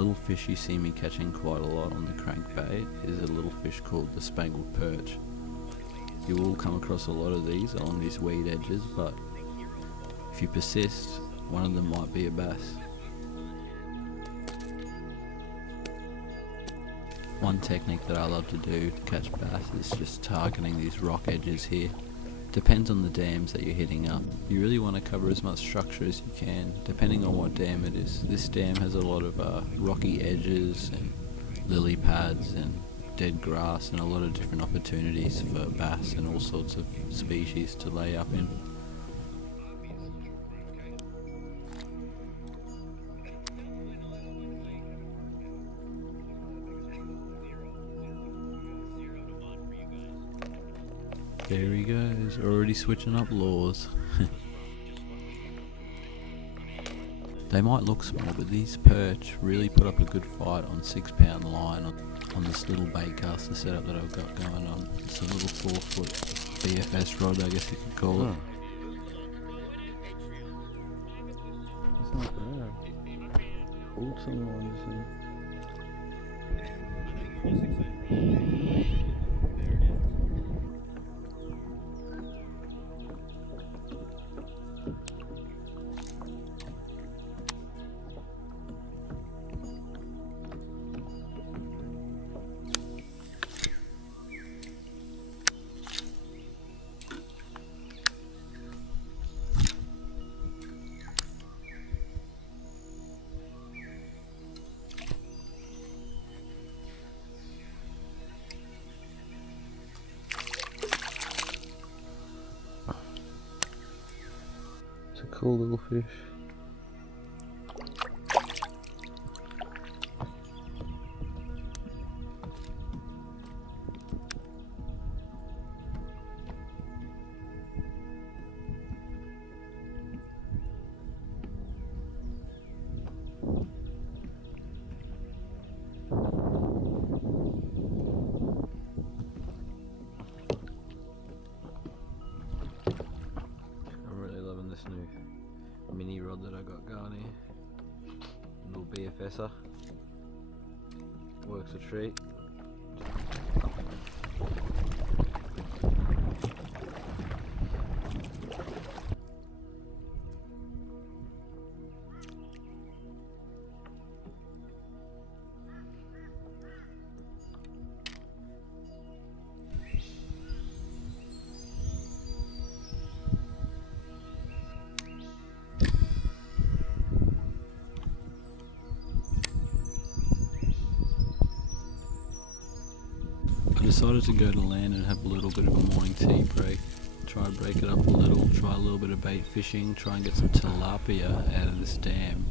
little fish you see me catching quite a lot on the crankbait is a little fish called the spangled perch. You will come across a lot of these along these weed edges, but if you persist, one of them might be a bass. One technique that I love to do to catch bass is just targeting these rock edges here. Depends on the dams that you're hitting up. You really want to cover as much structure as you can, depending on what dam it is. This dam has a lot of rocky edges and lily pads and dead grass and a lot of different opportunities for bass and all sorts of species to lay up in. There he goes, already switching up lures. They might look small, but these perch really put up a good fight on 6-pound line on this little baitcaster setup that I've got going on. It's a little 4-foot BFS rod, I guess you could call it. That's not bad. Hold some lines in. It's a cool little fish. This new mini rod that I got going here, little BFSer, works a treat. I decided to go to land and have a little bit of a morning tea break, try to break it up a little, try a little bit of bait fishing, try and get some tilapia out of this dam.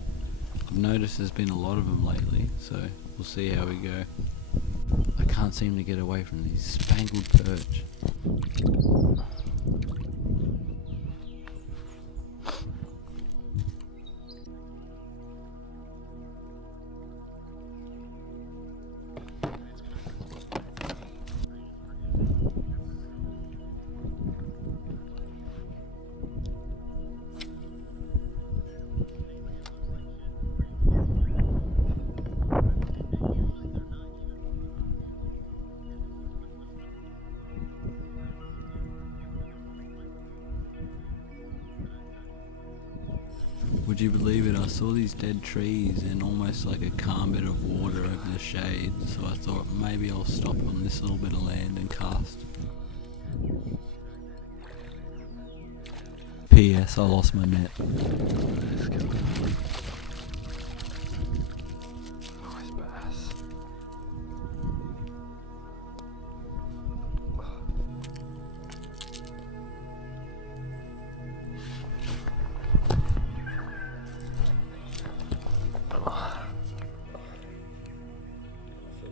I've noticed there's been a lot of them lately, so we'll see how we go. I can't seem to get away from these spangled perch. Would you believe it? I saw these dead trees and almost like a calm bit of water over the shade, so I thought maybe I'll stop on this little bit of land and cast. P.S. I lost my net. Nice bass.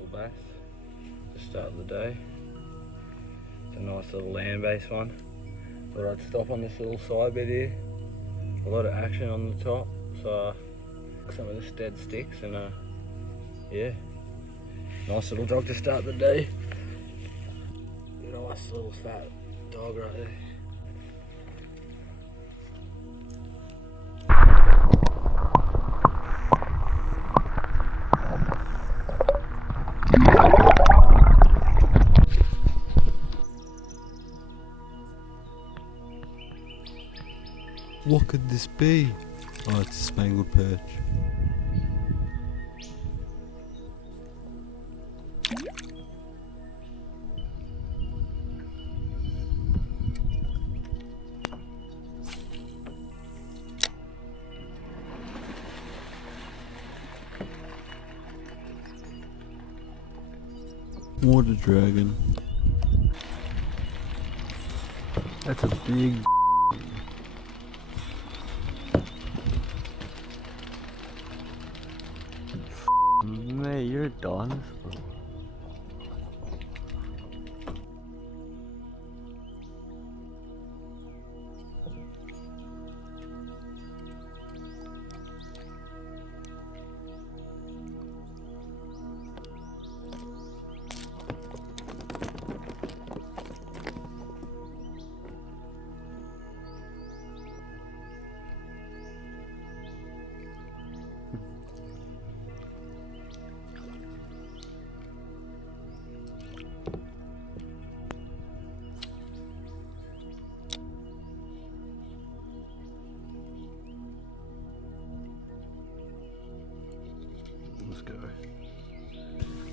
Bass to start the day. It's a nice little land-based one. Thought I'd stop on this little side bit here. A lot of action on the top, so some of this dead sticks and yeah, nice little dog to start the day. Nice little fat dog right there. What could this be? Oh, it's a spangled perch. Water dragon. That's a big. Mate, you're a dinosaur. Let's go.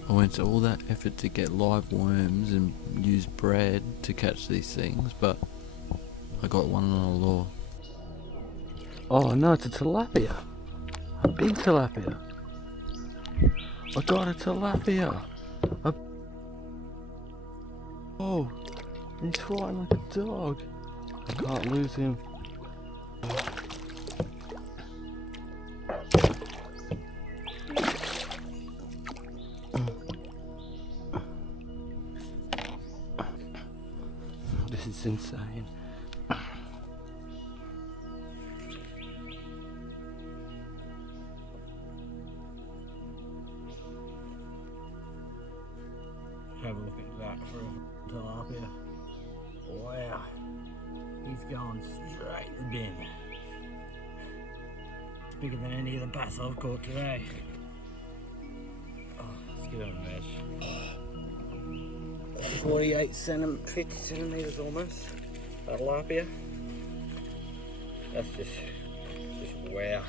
I went to all that effort to get live worms and use bread to catch these things, but I got one on a lure. Oh no, it's a tilapia. A big tilapia. I got a tilapia. Oh, he's fighting like a dog. I can't lose him. This is insane. Have a look at that for a tilapia. Wow, he's going straight to the bin. It's bigger than any of the bass I've caught today. Oh, let's get on a mesh. 48 centimeters, 50 centimeters almost. Tilapia. That's just wow.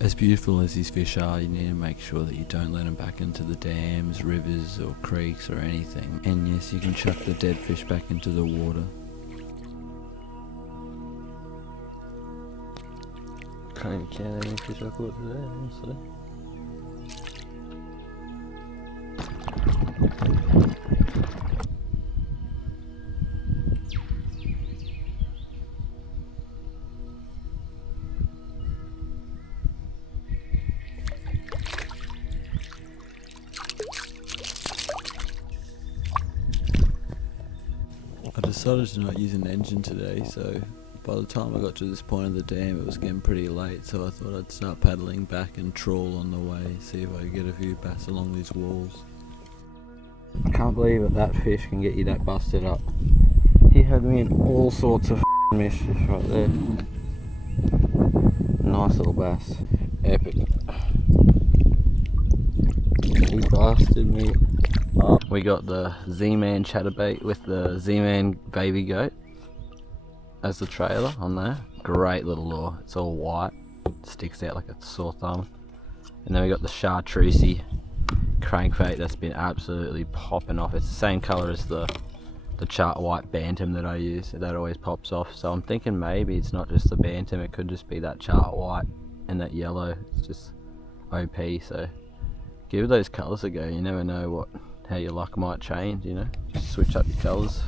As beautiful as these fish are, you need to make sure that you don't let them back into the dams, rivers or creeks or anything. And yes, you can chuck the dead fish back into the water. Can't even count any fish I caught today, honestly. I decided to not use an engine today, so by the time I got to this point of the dam it was getting pretty late, so I thought I'd start paddling back and trawl on the way, see if I could get a few bass along these walls. I can't believe that fish can get you that busted up. He had me in all sorts of mischief right there. Nice little bass. Epic. He busted me up. We got the Z-Man chatterbait with the Z-Man baby goat as the trailer on there. Great little lure. It's all white. Sticks out like a sore thumb. And then we got the chartreusey crankbait that's been absolutely popping off. It's the same colour as the chart white bantam that I use. That always pops off. So I'm thinking maybe it's not just the bantam. It could just be that chart white and that yellow. It's just OP. So give those colours a go. You never know how your luck might change, you know. Just switch up your colours.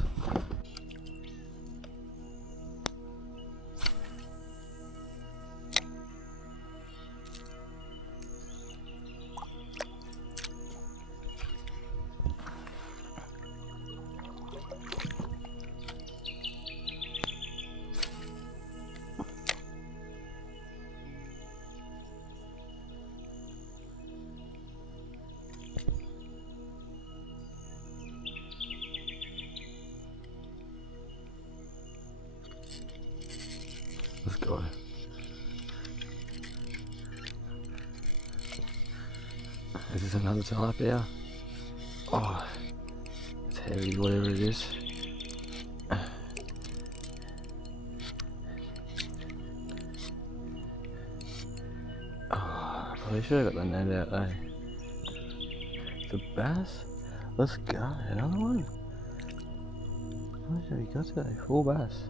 Let's go. This is another tilapia. Oh, it's heavy, whatever it is. Oh, we should have got the net out there. It's a bass. Let's go. Another one. How much have we got today? 4 bass.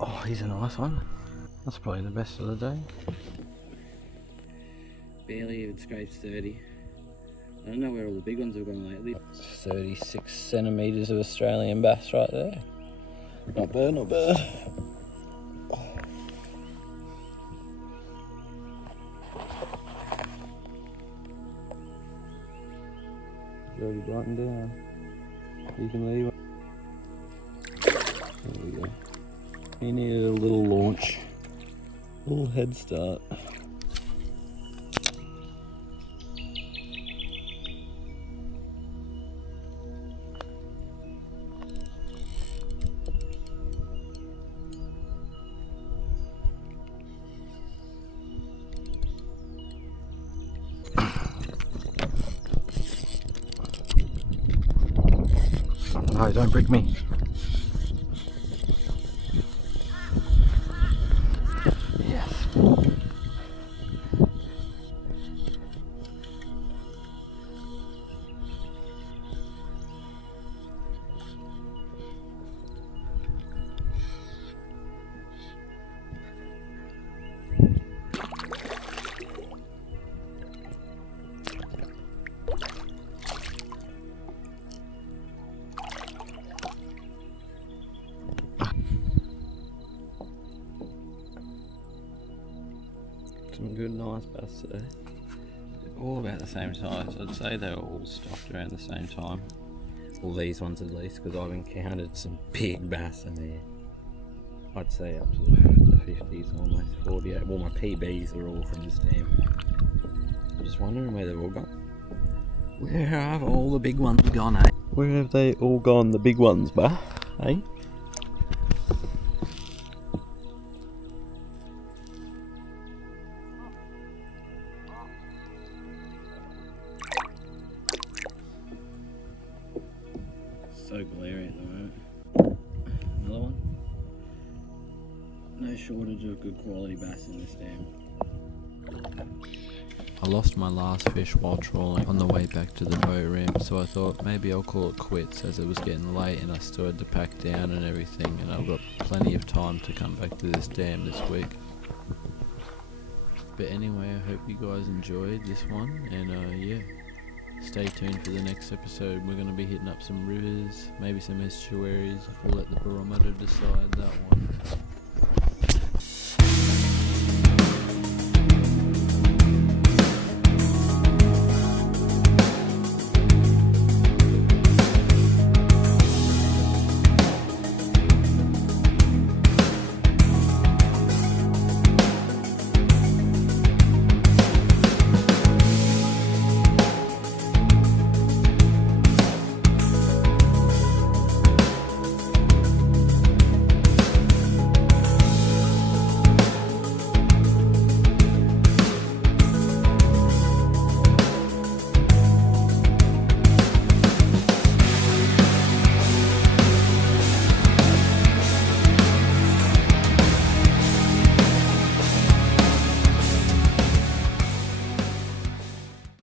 Oh, he's a nice one. That's probably the best of the day. Barely even scrapes 30. I don't know where all the big ones have gone lately. 36 centimetres of Australian bass right there. Not bad, not bad. It's already biting down. You can leave it. There we go. He needed a little launch. A little head start. No, don't brick me. Yes. Some good nice bass there. All about the same size. I'd say they were all stocked around the same time. Well, these ones at least, because I've encountered some big bass in there. I'd say up to the 50s, almost 48. Well, my PBs are all from this dam. I'm just wondering where they've all gone. Where have all the big ones gone, eh? Where have they all gone, the big ones, bah? Eh? So glary at the moment. Another one. No shortage of good quality bass in this dam. I lost my last fish while trawling on the way back to the boat ramp, so I thought maybe I'll call it quits as it was getting late and I still had to pack down and everything, and I've got plenty of time to come back to this dam this week. But anyway, I hope you guys enjoyed this one, and yeah, stay tuned for the next episode. We're going to be hitting up some rivers, maybe some estuaries. We'll let the barometer decide that one.